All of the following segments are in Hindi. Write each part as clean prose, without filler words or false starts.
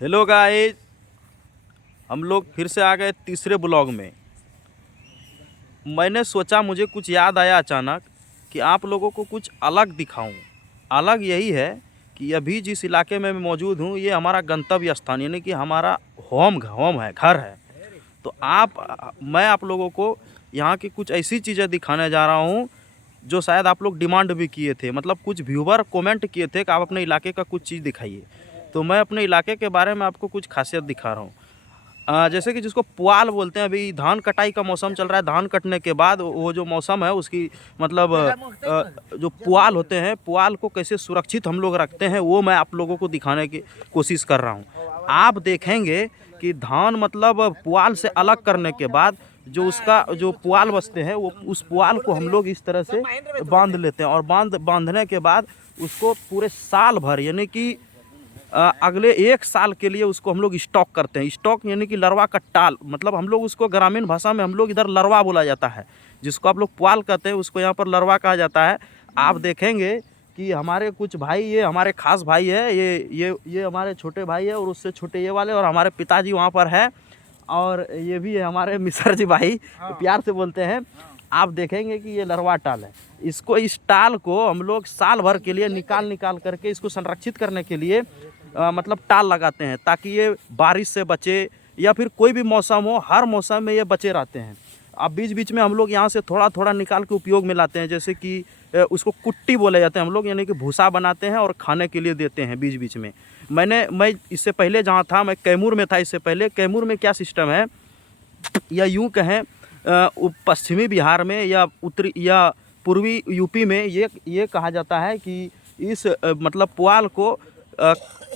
हेलो गाइस, हम लोग फिर से आ गए तीसरे ब्लॉग में। मैंने सोचा, मुझे कुछ याद आया अचानक कि आप लोगों को कुछ अलग दिखाऊं। अलग यही है कि अभी जिस इलाके में मैं मौजूद हूं, ये हमारा गंतव्य स्थान यानी कि हमारा होम है, घर है। तो मैं आप लोगों को यहाँ की कुछ ऐसी चीज़ें दिखाने जा रहा हूँ जो शायद आप लोग डिमांड भी किए थे। मतलब कुछ व्यूवर कमेंट किए थे कि आप अपने इलाके का कुछ चीज़ दिखाइए। तो मैं अपने इलाके के बारे में आपको कुछ खासियत दिखा रहा हूँ। जैसे कि जिसको पुआल बोलते हैं, अभी धान कटाई का मौसम चल रहा है। धान कटने के बाद वो जो मौसम है उसकी मतलब जो पुआल होते हैं, पुआल को कैसे सुरक्षित हम लोग रखते हैं वो मैं आप लोगों को दिखाने की कोशिश कर रहा हूँ। आप देखेंगे कि धान मतलब पुआल से अलग करने के बाद जो उसका जो पुआल बचते हैं, वो उस पुआल को हम लोग इस तरह से बांध लेते हैं और बांधने के बाद उसको पूरे साल भर यानी कि अगले 1 साल के लिए उसको हम लोग स्टॉक करते हैं। स्टॉक यानी कि लरवा का टाल, मतलब हम लोग उसको ग्रामीण भाषा में हम लोग इधर लरवा बोला जाता है। जिसको आप लोग पुआल कहते हैं उसको यहाँ पर लरवा कहा जाता है। आप देखेंगे कि हमारे कुछ भाई, ये हमारे खास भाई है, ये हमारे छोटे भाई है और उससे छोटे ये वाले, और हमारे पिताजी वहाँ पर है, और ये भी है हमारे मिसर जी भाई, प्यार से बोलते हैं। आप देखेंगे कि ये लरवा टाल है। इस टाल को हम लोग साल भर के लिए निकाल करके इसको संरक्षित करने के लिए मतलब टाल लगाते हैं, ताकि ये बारिश से बचे या फिर कोई भी मौसम हो, हर मौसम में ये बचे रहते हैं। अब बीच बीच में हम लोग यहाँ से थोड़ा थोड़ा निकाल के उपयोग में लाते हैं। जैसे कि उसको कुट्टी बोले जाते हैं हम लोग, यानी कि भूसा बनाते हैं और खाने के लिए देते हैं बीच बीच में। मैं इससे पहले जहाँ था, मैं कैमूर में था। इससे पहले कैमूर में क्या सिस्टम है, या यूँ कहें पश्चिमी बिहार में या उत्तरी या पूर्वी यूपी में ये कहा जाता है कि इस मतलब पुआल को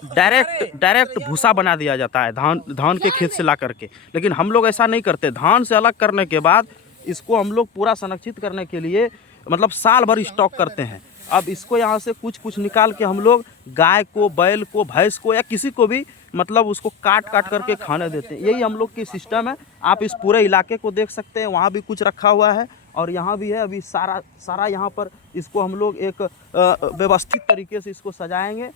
डायरेक्ट भूसा बना दिया जाता है धान के खेत से ला करके। लेकिन हम लोग ऐसा नहीं करते। धान से अलग करने के बाद इसको हम लोग पूरा संरक्षित करने के लिए मतलब साल भर स्टॉक करते हैं। अब इसको यहाँ से कुछ निकाल के हम लोग गाय को, बैल को, भैंस को या किसी को भी मतलब उसको काट करके खाने देते हैं। यही हम लोग की सिस्टम है। आप इस पूरे इलाके को देख सकते हैं, वहाँ भी कुछ रखा हुआ है और यहाँ भी है। अभी सारा यहाँ पर इसको हम लोग एक व्यवस्थित तरीके से इसको सजाएंगे।